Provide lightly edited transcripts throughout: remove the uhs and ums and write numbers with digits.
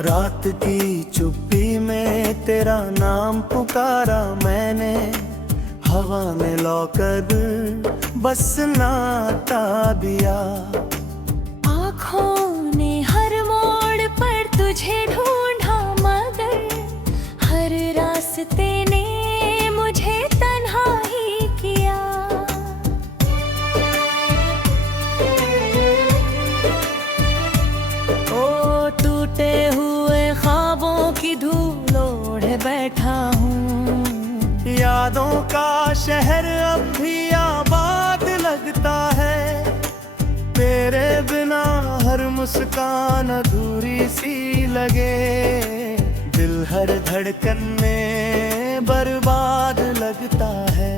रात की चुप्पी में तेरा नाम पुकारा मैंने, हवा में लौकर बस नाता दिया। आँखों ने हर मोड़ पर तुझे ढूंढा, मगर हर रास्ते ने मुझे तन्हा ही किया। ओ टूटे हुए ख्वाबों की धूल ओढ़े बैठा हूँ, यादों का शहर अब भी आबाद लगता है। तेरे बिना हर मुस्कान अधूरी सी लगे, दिल हर धड़कन में बर्बाद लगता है।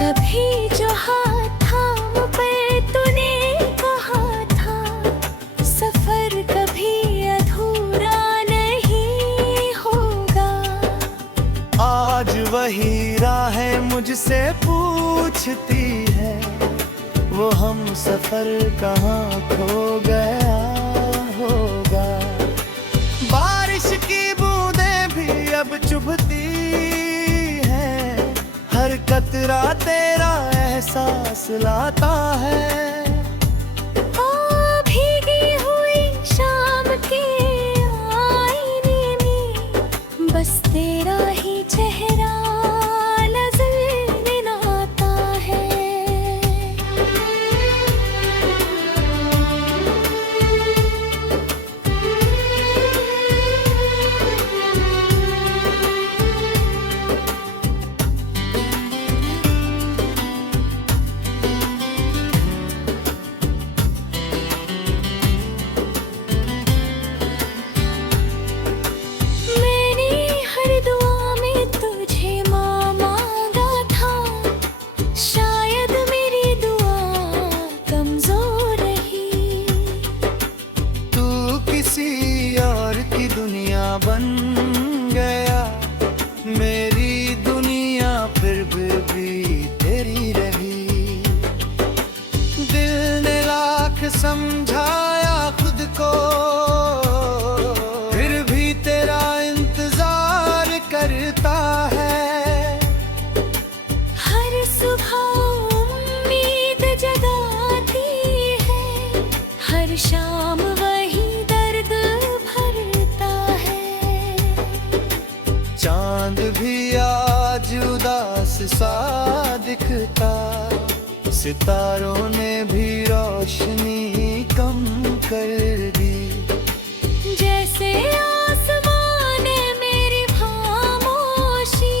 कभी जो हाथ थाम पे तूने कहा था, सफर कभी अधूरा नहीं होगा। आज वही राहें मुझसे पूछती है, वो हम सफर कहाँ खो गया होगा। बारिश की बूंदें भी अब चुभती हैं, हर कतरा तेरा एहसास लाता है। ओ भीगी हुई शाम के आईने में बस तेरा ही चेहरा नजर में आता है। बन गया मेरी दुनिया, फिर भी तेरी रही। दिल ने लाख समझाया खुद को, फिर भी तेरा इंतजार करता है। हर सुबह उम्मीद जगाती है, हर शाम वही दर्द भरता है। चांद भी आज उदास सा दिखता, सितारों ने भी रोशनी कम कर दी। जैसे आसमान ने मेरी खामोशी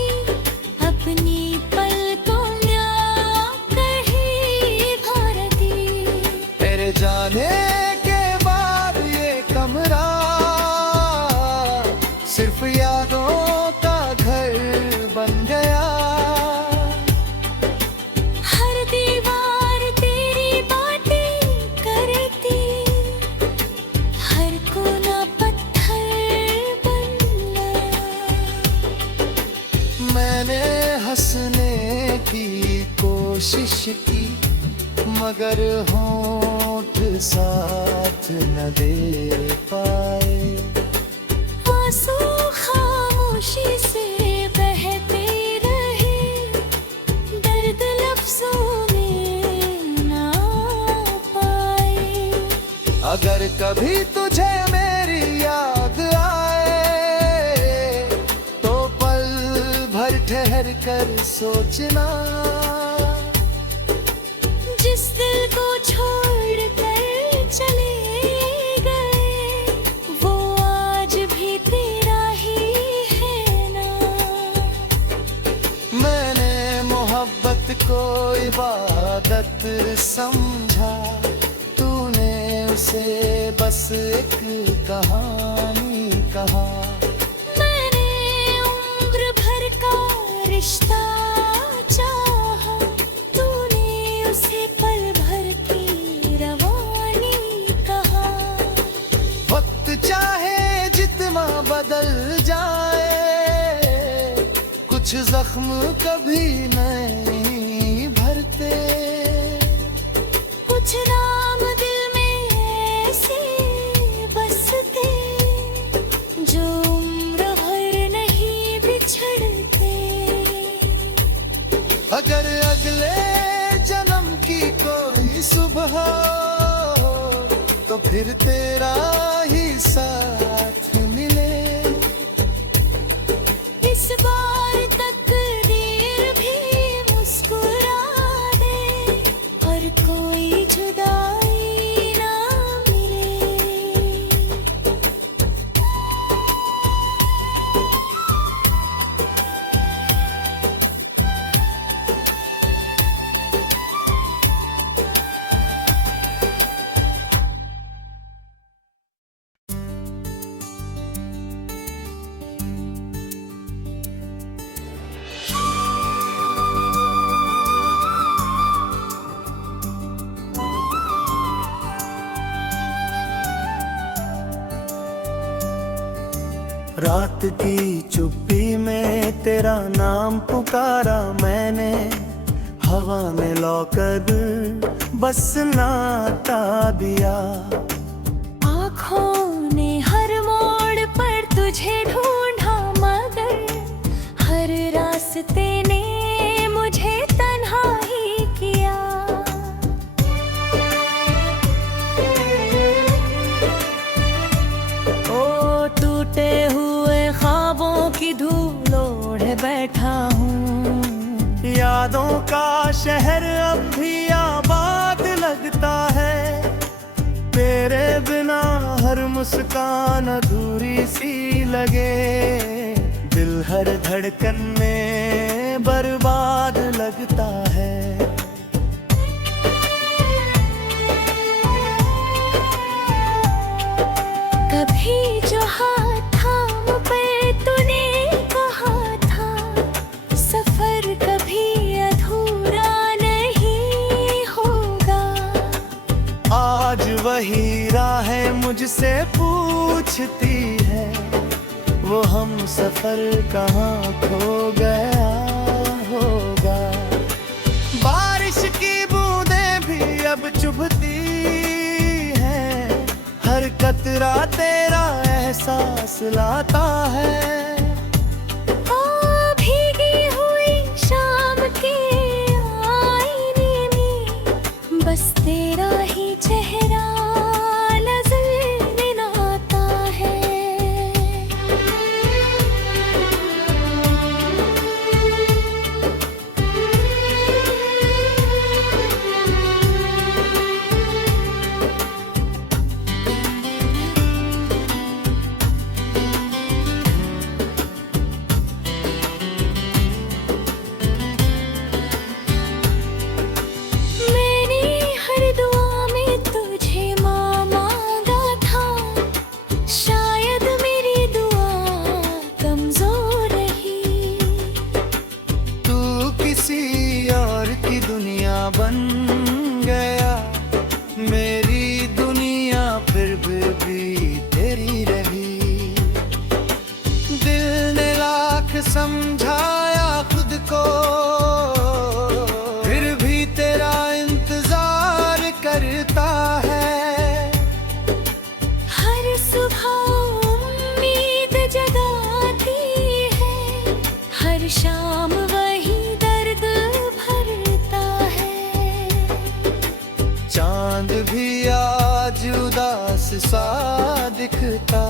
अपनी पलकों में कहीं भर दी। तेरे जाने के बाद ये कमरा सिर्फ यादों का घर बन गया। हर दीवार तेरी बातें करती, हर कोना पत्थर बन गया। मैंने हंसने की कोशिश की, मगर होंठ साथ न दे पाए। आंसू खामोशी से बहते रहे, दर्द लफ्जों में ना पाए। अगर कभी तुझे मेरी याद आए, तो पल भर ठहर कर सोचना। जिस दिल को छोड़ कर चले गए, वो आज भी तेरा ही है ना। मैंने मोहब्बत को इबादत समझा, तूने उसे बस एक कहानी कहा। मैंने उम्र भर का रिश्ता चाहा, तूने उसे पल भर की रवानी कहा। वक्त चाहे जितना बदल जाए, कुछ जख्म कभी नहीं भरते। अगर अगले जन्म की कोई सुबह हो तो फिर तेरा ही साथ मिले। इस बार तकदीर भी मुस्कुरा दे और कोई जुदाई ना मिले। रात की चुप्पी में तेरा नाम पुकारा मैंने, हवा में लौकर बस नाता दिया। आँखों ने हर मोड़ पर तुझे ढूंढा मगर हर रास्ते ने मुझे तन्हा ही किया। ओ टूटे हुए ख्वाबों की धूल ओढ़े बैठा हूँ। यादों का शहर अब भी आबाद लगता है, तेरे बिना हर मुस्कान अधूरी सी लगे। दिल हर धड़कन में बर्बाद लगता है। कभी जो हाथ थाम पर तूने कहा था, सफर कभी अधूरा नहीं होगा। आज वही राहें मुझसे पूछती है, वो हम सफर कहाँ खो गया होगा। बारिश की बूंदें भी अब चुभती हैं, हर कतरा तेरा एहसास लाता है। ओ भीगी हुई शाम के आईने में बस तेरा ही चेहरा नजर में आता है। मैंने हर दुआ में तुझे माँ मांगा था, शायद मेरी दुआ कमजोर रही। तू किसी और की दुनिया बन गया, मेरी दुनिया फिर भी तेरी रही। दिल ने लाख समझाया खुद को, फिर भी तेरा इंतजार करता है। हर सुबह उम्मीद जगाती है, हर शाम वही दर्द भरता है। चांद भी आज उदास सा दिखता,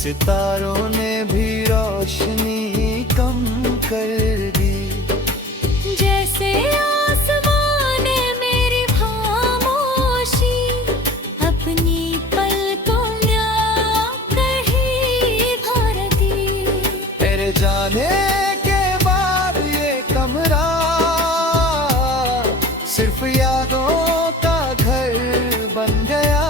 सितारों ने भी रोशनी कम कर दी। जैसे आसमान ने मेरी खामोशी अपनी पलकों में कहीं भर दी। तेरे जाने के बाद ये कमरा सिर्फ यादों का घर बन गया।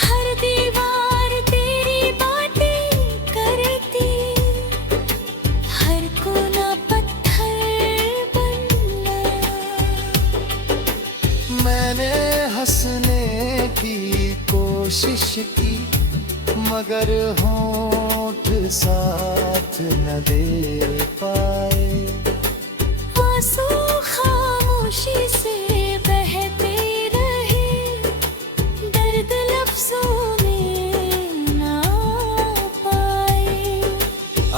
हर दीवार तेरी बातें करती, हर कोना पत्थर बन गया। मैंने हंसने की कोशिश की, मगर होंठ साथ न दे पाए। आंसू खामोशी से बहते रहे, दर्द लफ्जों में ना पाए।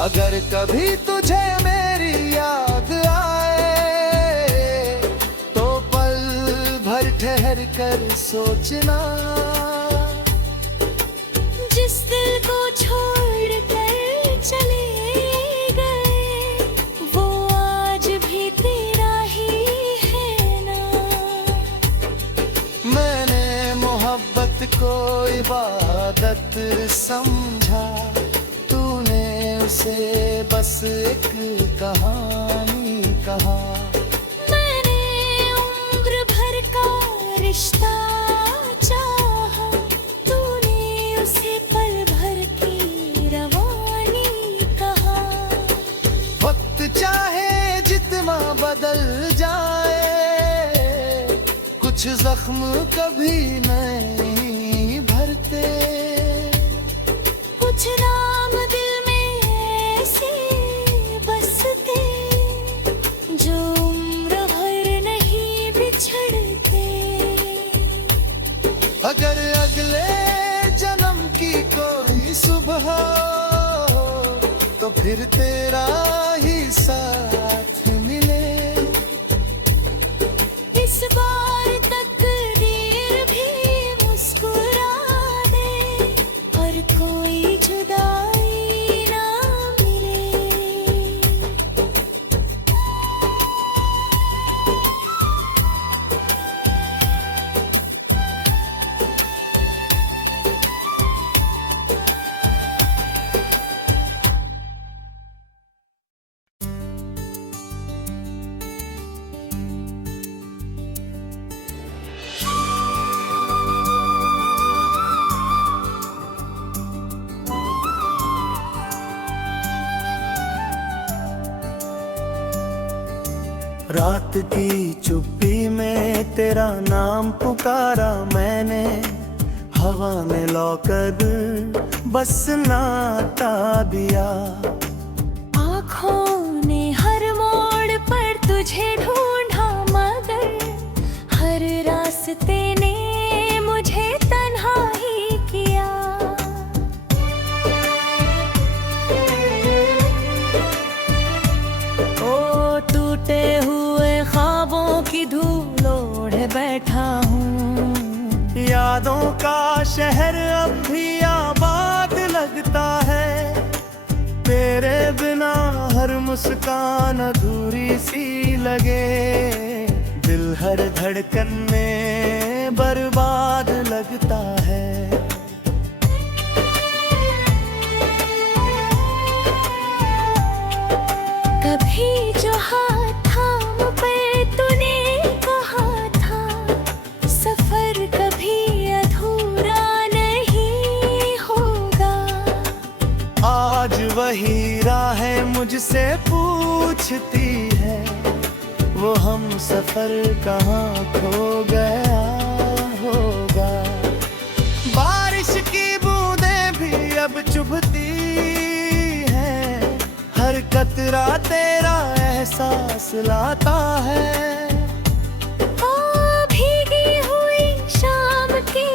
अगर कभी तुझे मेरी याद ठहर कर सोचना। जिस दिल को छोड़ कर चले गए वो आज भी तेरा ही है ना। मैंने मोहब्बत को इबादत समझा, तूने उसे बस एक कहानी कहा। मैंने उम्र भर का रिश्ता चाहा, तूने उसे पल भर की रवानी कहा। वक्त चाहे जितना बदल जाए, कुछ जख्म कभी नहीं भरते। कुछ नाम दिल में ऐसे बसते जो उम्र भर नहीं बिछड़ते। अगर अगले जन्म की कोई सुबह हो, तो फिर तेरा ही साथ मिले। इस बार तकदीर भी मुस्कुरा दे और कोई जुदाई ना मिले। रात की चुप्पी में तेरा नाम पुकारा मैंने, हवा में लौकर बस नाता दिया। आँखों ने हर मोड़ पर तुझे ढूंढा मगर हर रास्ते ने मुझे तन्हा ही किया। ओ टूटे हुए ख्वाबों की धूल ओढ़े बैठा हूँ। यादों का शहर अब भी आबाद लगता है, तेरे बिना हर मुस्कान अधूरी सी लगे। दिल हर धड़कन में बर्बाद लगता है। कभी जो हाथ थाम पर तूने कहा था, सफर कभी अधूरा नहीं होगा। आज वही राहें मुझसे पूछती है, वो हम सफर कहाँ खो गया होगा। बारिश की बूंदें भी अब चुभती हैं, हर कतरा तेरा एहसास लाता है। ओ भीगी हुई शाम के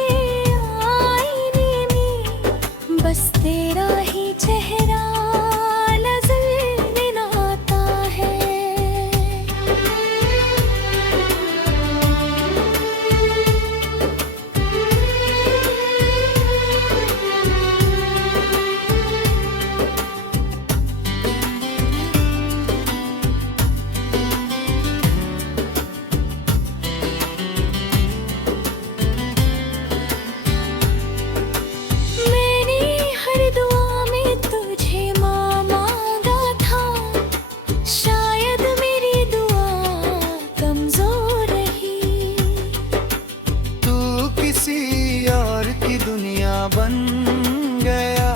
आईने में बस तेरा ही चेहरा नजर में आता है। मैंने हर दुआ में तुझे माँ मांगा था, शायद मेरी दुआ कमजोर रही। तू किसी और की दुनिया बन गया,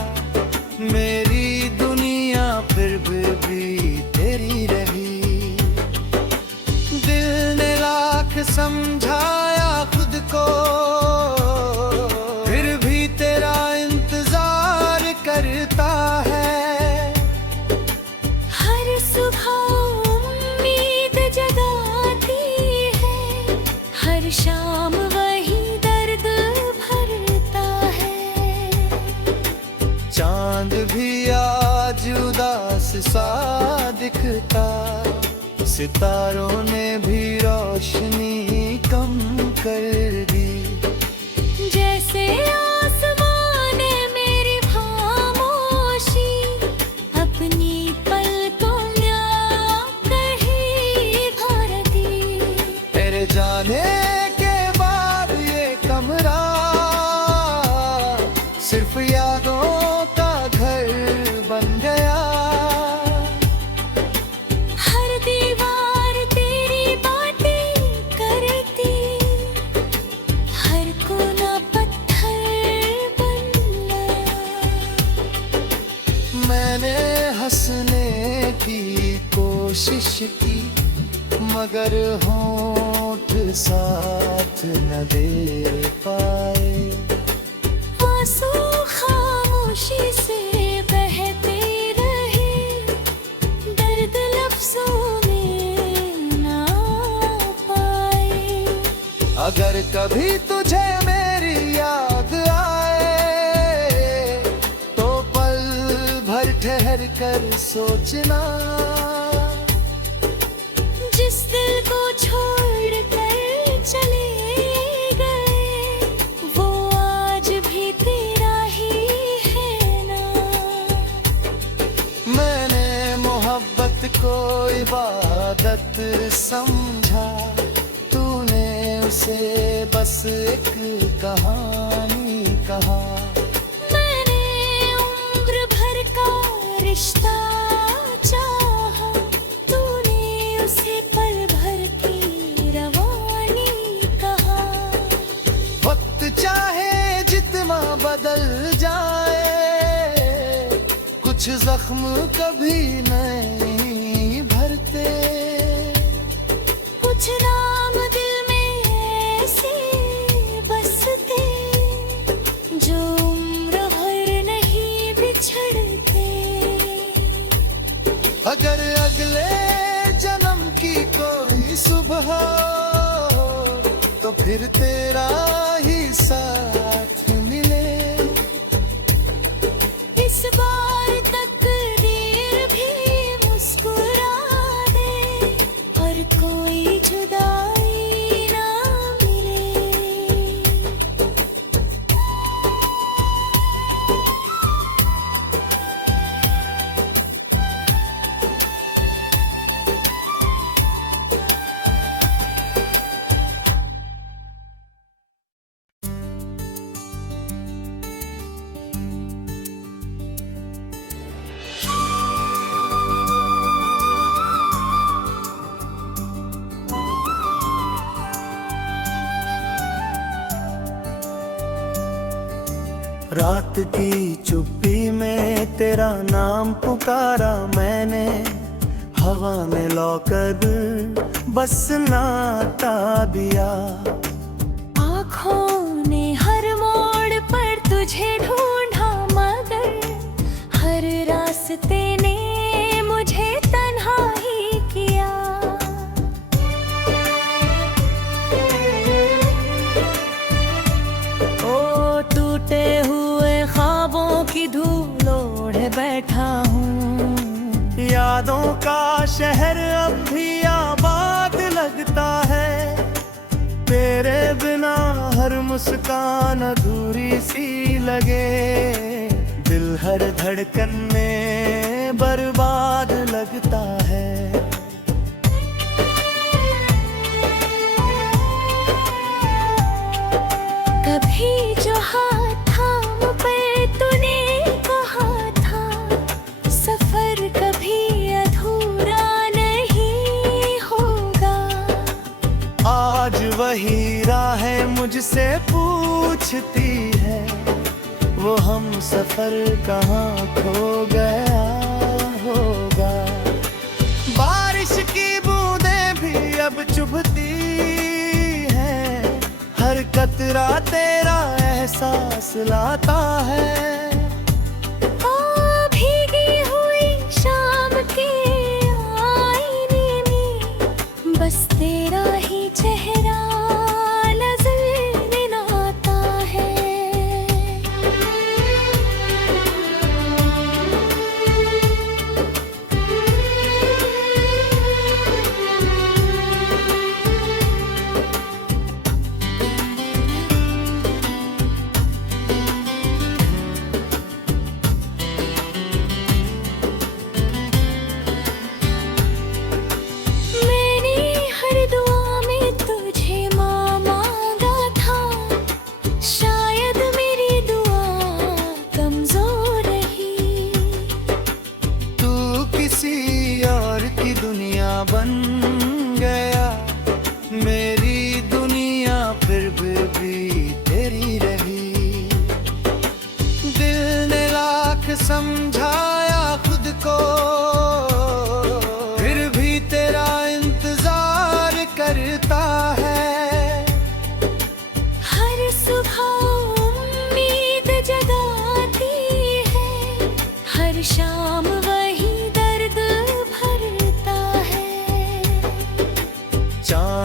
मेरी दुनिया फिर भी तेरी रही। दिल ने लाख समझाया खुद को, फिर भी तेरा इंतजार करता है। हर सुबह उम्मीद जगाती है, हर शाम वही दर्द भरता है। चांद भी आज उदास सा दिखता, सितारों ने भी रोशनी कम कर दी। जैसे आसमान ने मेरी खामोशी अपनी पलकों में कहीं भर दी। तेरे जाने के बाद ये कमरा सिर्फ यादों का घर बन गया। हर दीवार तेरी बातें करती, हर कोना पत्थर बन गया। मैंने हंसने की कोशिश की मगर होंठ साथ न दे पाए। आंसू खामोशी से बहते रहे, दर्द लफ्जों में ना पाए। अगर कभी तुझे मेरी याद आए तो पल भर ठहर कर सोचना। जिस दिल को छोड़ कर चले गए वो आज भी तेरा ही है ना। मैंने मोहब्बत को इबादत समझा, तूने उसे बस एक कहानी कहा। मैंने उम्र भर का रिश्ता चाहा, तूने उसे पल भर की रवानी कहा। वक्त चाहे जितना बदल जाए कुछ जख्म कभी नहीं भरते। कुछ नाम दिल में ऐसे बसते जो उम्र भर नहीं बिछड़ते। अगर अगले जन्म की कोई सुबह हो तो फिर तेरा ही साथ मिले। इस बार तकदीर भी मुस्कुरा दे और कोई जुदाई ना मिले। रात की चुप्पी में तेरा नाम पुकारा मैंने, हवा में लौकर बस नाता दिया। आँखों ने हर मोड़ पर तुझे ढूंढा मगर हर रास्ते ने मुझे तन्हा ही किया। ओ टूटे हुए ख्वाबों की धूल ओढ़े बैठा हूँ। यादों का शहर अब भी आबाद लगता है, तेरे बिना हर मुस्कान अधूरी सी लगे। दिल हर धड़कन में बर्बाद लगता है। कभी जो हाथ थाम पे तूने कहा था, सफर कभी अधूरा नहीं होगा। आज वही राहें मुझसे पूछती है, वो हम सफर कहाँ खो गया होगा। बारिश की बूंदें भी अब चुभती हैं, हर कतरा तेरा एहसास लाता है। ओ भीगी हुई शाम के आईने में बस तेरा ही चेहरा नजर में आता है।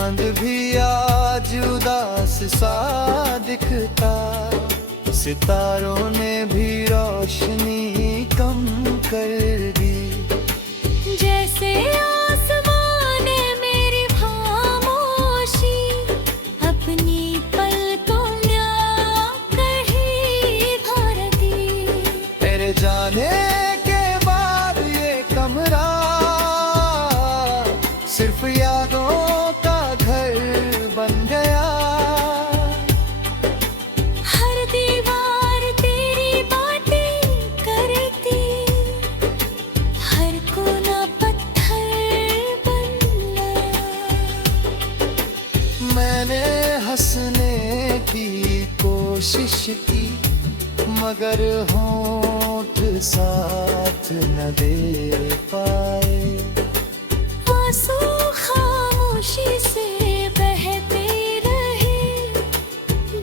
चांद भी आज उदास सा दिखता, सितारों ने भी रोशनी कम कर दी। जैसे आसमां ने मेरी खामोशी अपनी पलकों में कहीं भर दी। तेरे जाने के बाद ये कमरा सिर्फ यादों का घर बन गया। हर दीवार तेरी बातें करती, हर कोना पत्थर बन गया। मैंने हंसने की कोशिश की, मगर होंठ साथ न दे पाए। आंसू खामोशी से बहते रहे,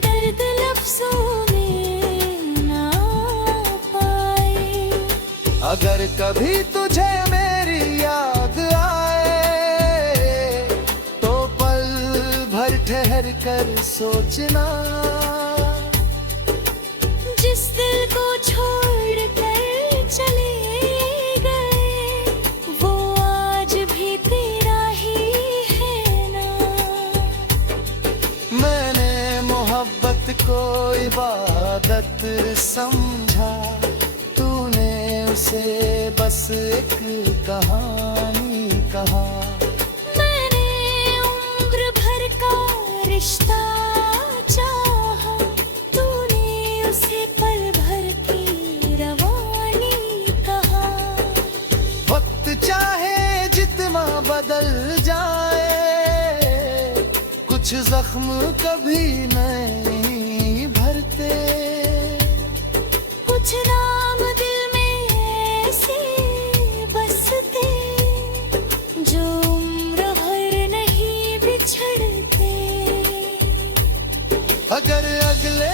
दर्द लफ्जों में ना पाए। अगर कभी तुझे मेरी याद आए, तो पल भर ठहर कर सोचना। जिस दिल को छोड़ कर चले गए, वो आज भी तेरा ही है ना। मैंने मोहब्बत को इबादत समझा, तूने उसे बस एक कहानी कहा। मैंने उम्र भर का रिश्ता चाहा, तूने उसे पल भर की रवानी कहा। वक्त चाहे जितना बदल जाए, कुछ जख्म कभी नहीं भरते। कुछ नाम दिल में ऐसे बसते, जो उम्र भर नहीं बिछड़ते। अगर अगले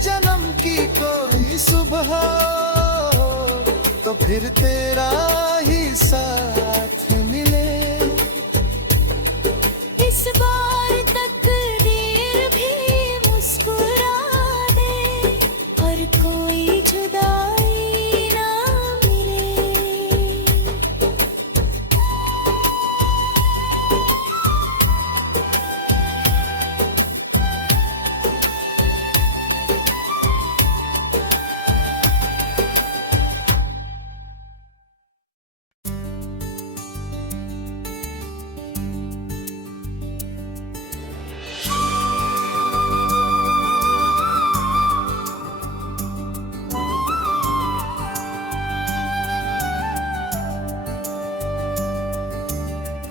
जन्म की कोई सुबह हो, तो फिर तेरा ही साथ मिले। इस बार तकदीर भी मुस्कुरा दे, और कोई जुदाई ना मिले।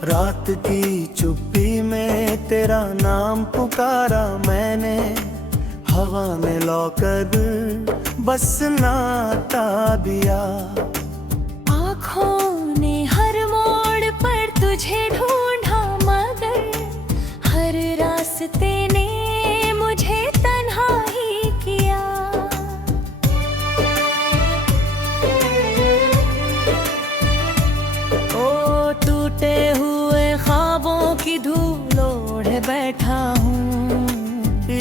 रात की चुप्पी में तेरा नाम पुकारा मैंने, हवा में लौकर बस नाता दिया। आँखों ने हर मोड़ पर तुझे ढूंढा, मगर हर रास्ते ने मुझे तन्हा ही किया। ओ टूटे हुए ख्वाबों की धूल ओढ़े बैठा हूँ।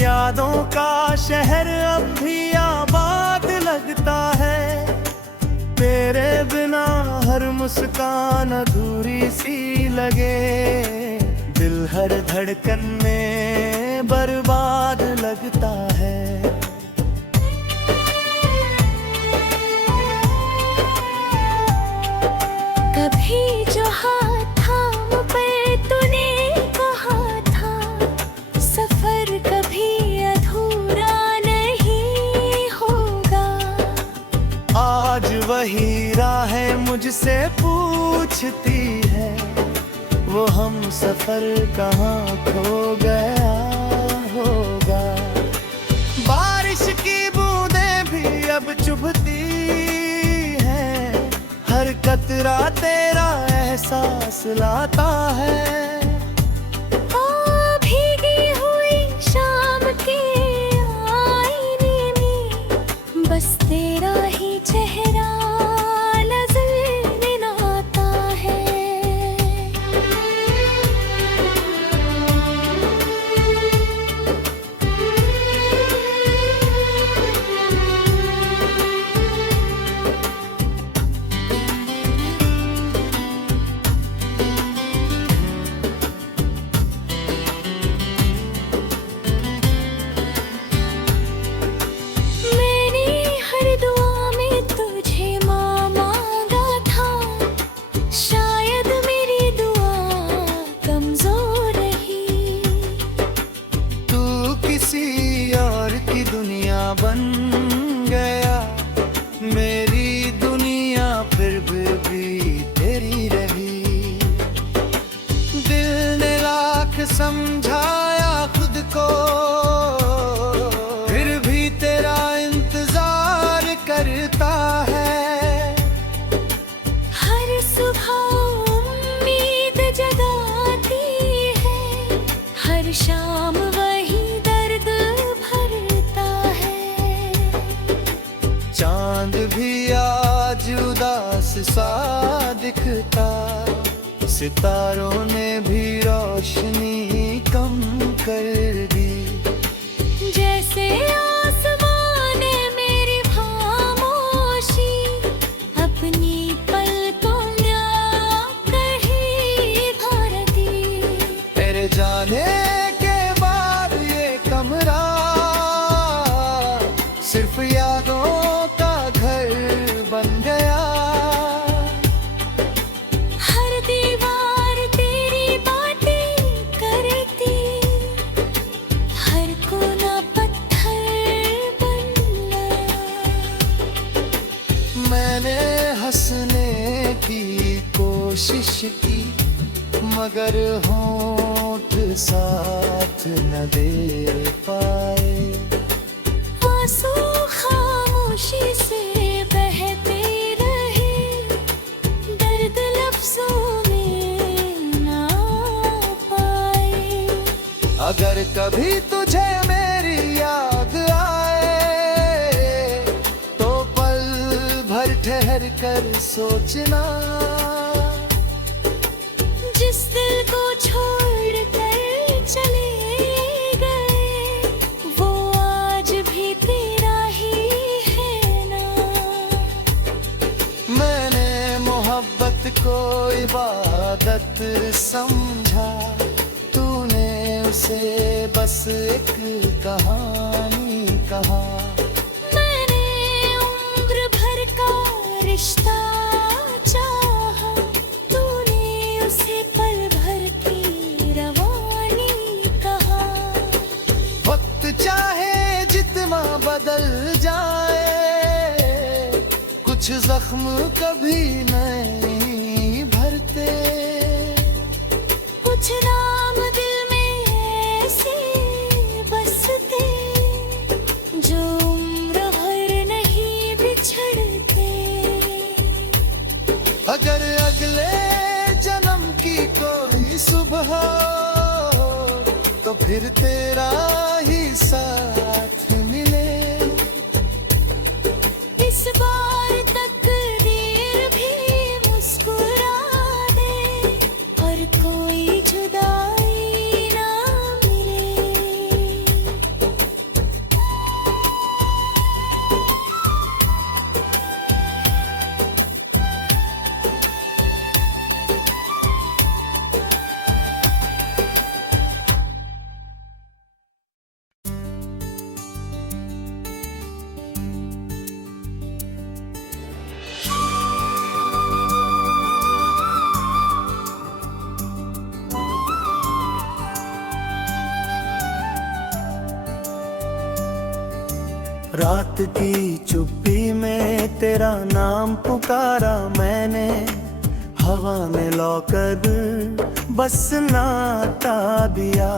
यादों का शहर अब भी आबाद लगता है, तेरे बिना हर मुस्कान अधूरी सी लगे। दिल हर धड़कन में बर्बाद लगता है। कभी जो हाथ थाम पे तूने कहा था, सफर कभी अधूरा नहीं होगा। आज वही राहें मुझसे पूछती है, वो हम सफर कहाँ खो गया होगा। बारिश की बूंदें भी अब चुभती हैं, हर कतरा तेरा एहसास लाता है। ओ भीगी हुई शाम के आईने में, बस तेरा ही चेहरा नजर में आता है। समझाया खुद को, फिर भी तेरा इंतजार करता है। हर सुबह उम्मीद जगाती है, हर शाम वही दर्द भरता है। चांद भी आज उदास सा दिखता, सितारों ने भी रोशनी कम कर दी। जैसे आसमां ने मेरी खामोशी अपनी पलकों में कहीं भर दी। तेरे जाने के बाद ये कमरा सिर्फ यादों का घर बन गया। हर दीवार तेरी बातें करती, हर कोना पत्थर बन गया। मैंने हंसने की कोशिश की, मगर होंठ साथ न दे पाए। आंसू खामोशी से बहते रहे, दर्द लफ्जों में ना पाए। अगर कभी तुझे मेरी याद आए, तो पल भर ठहर कर सोचना। जिस दिल को छोड़ कर चले गए, वो आज भी तेरा ही है ना। मैंने मोहब्बत को इबादत समझा, तूने उसे बस एक कहानी कहा। मैंने उम्र भर का रिश्ता चाहा, तूने उसे पल भर की रवानी कहा। वक्त चाहे जितना बदल जाए, कुछ जख्म कभी नहीं भरते। कुछ नाम दिल में ऐसे बसते, जो उम्र भर नहीं बिछड़ते। अगर अगले जन्म की कोई सुबह हो, तो फिर तेरा ही साथ मिले। इस बार तकदीर भी मुस्कुरा दे, और कोई जुदाई ना मिले। रात की चुप्पी में तेरा नाम पुकारा मैंने, हवा में लौकर बस नाता दिया।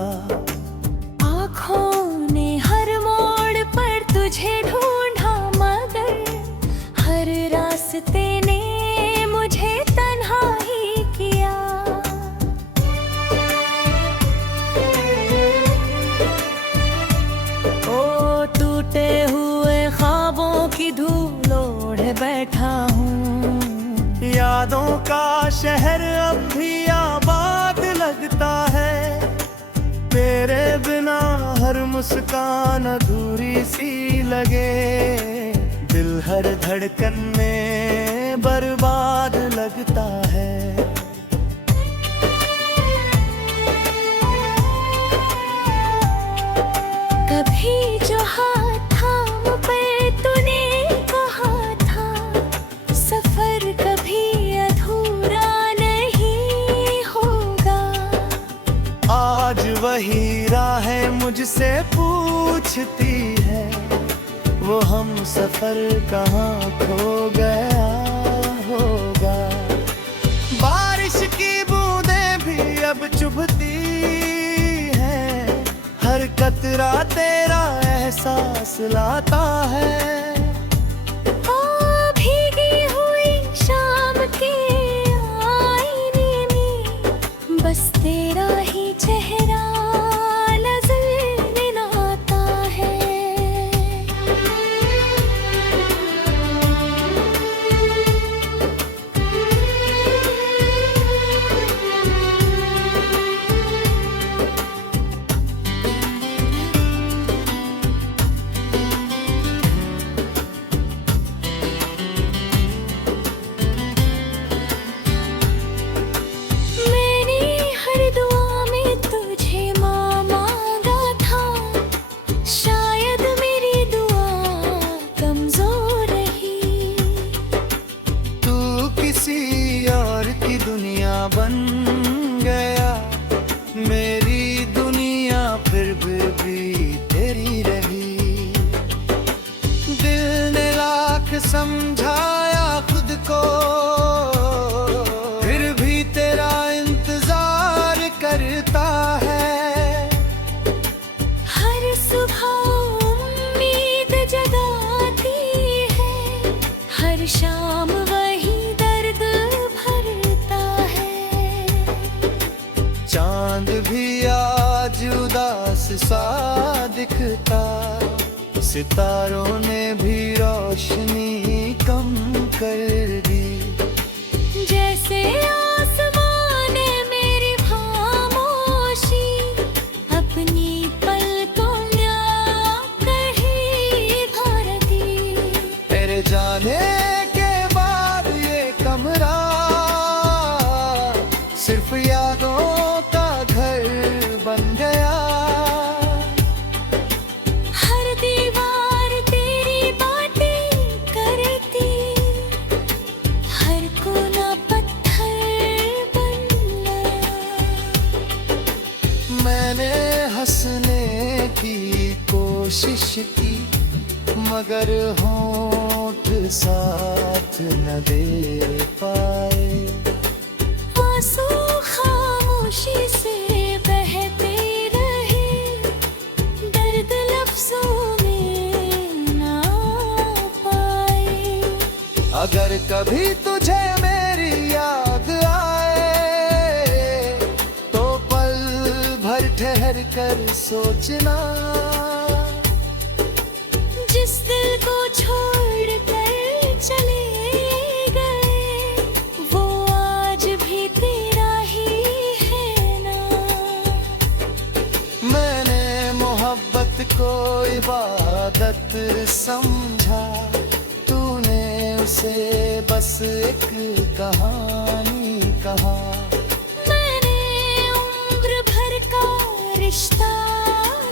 आँखों ने हर मोड़ पर तुझे ढूंढा, मगर हर रास्ते ने मुझे तन्हा ही किया। ओ टूटे हुए ख्वाबों की धूल ओढ़े बैठा हूँ, यादों का शहर अब भी आबाद लगता है। तेरे बिना हर मुस्कान अधूरी सी लगे, दिल हर धड़कन में बर्बाद लगता है। कभी जो हाथ थाम पे तूने कहा था, सफर कभी अधूरा नहीं होगा। आज वही राहें मुझसे पूछती है, वो हम सफर कहाँ खो गया होगा। बारिश की बूंदें भी अब चुभती एहसास लाता है। ओ भीगी हुई शाम के आईने में बस तेरा ही चेहरा नजर में आता है। बन गया मेरी दुनिया फिर भी तेरी रही। दिल ने लाख समझाया खुद को फिर भी तेरा इंतजार करता है। हर सुबह उम्मीद जगाती है, हर शाम वही दर्द भरता है। चांद भी आज उदास सा दिखता, सितारों ने भी रोशनी कम कर दी। जैसे आसमान ने मेरी खामोशी अपनी पलकों में कहीं भर दी। तेरे जाने के बाद ये कमरा सिर्फ यादों का घर बन गया। हर दीवार तेरी बातें करती, हर कोना पत्थर बन गया। मैंने हंसने की कोशिश की मगर होंठ साथ न दे पाए। आंसू खामोशी से बहते रहे, दर्द लफ्जों में ना पाए। अगर कभी तुझे मेरी याद आए तो पल भर ठहर कर सोचना। जिस दिल को छोड़ कर चले गए वो आज भी तेरा ही है ना। मैंने मोहब्बत को इबादत समझा, तूने उसे बस एक कहानी कहा। मैंने उम्र भर का रिश्ता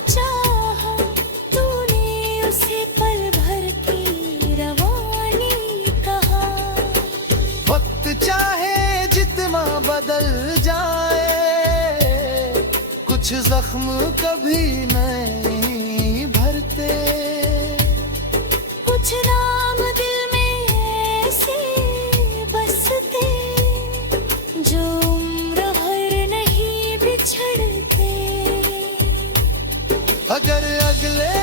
चाहा, तूने उसे पल भर की रवानी कहा। वक्त चाहे जितना बदल जाए कुछ जख्म कभी नहीं भरते। कुछ नाम दिल में ऐसे बसते जो उम्र भर नहीं बिछड़ते। अगर अगले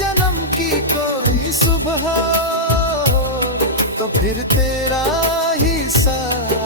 जन्म की कोई सुबह हो तो फिर तेरा ही साथ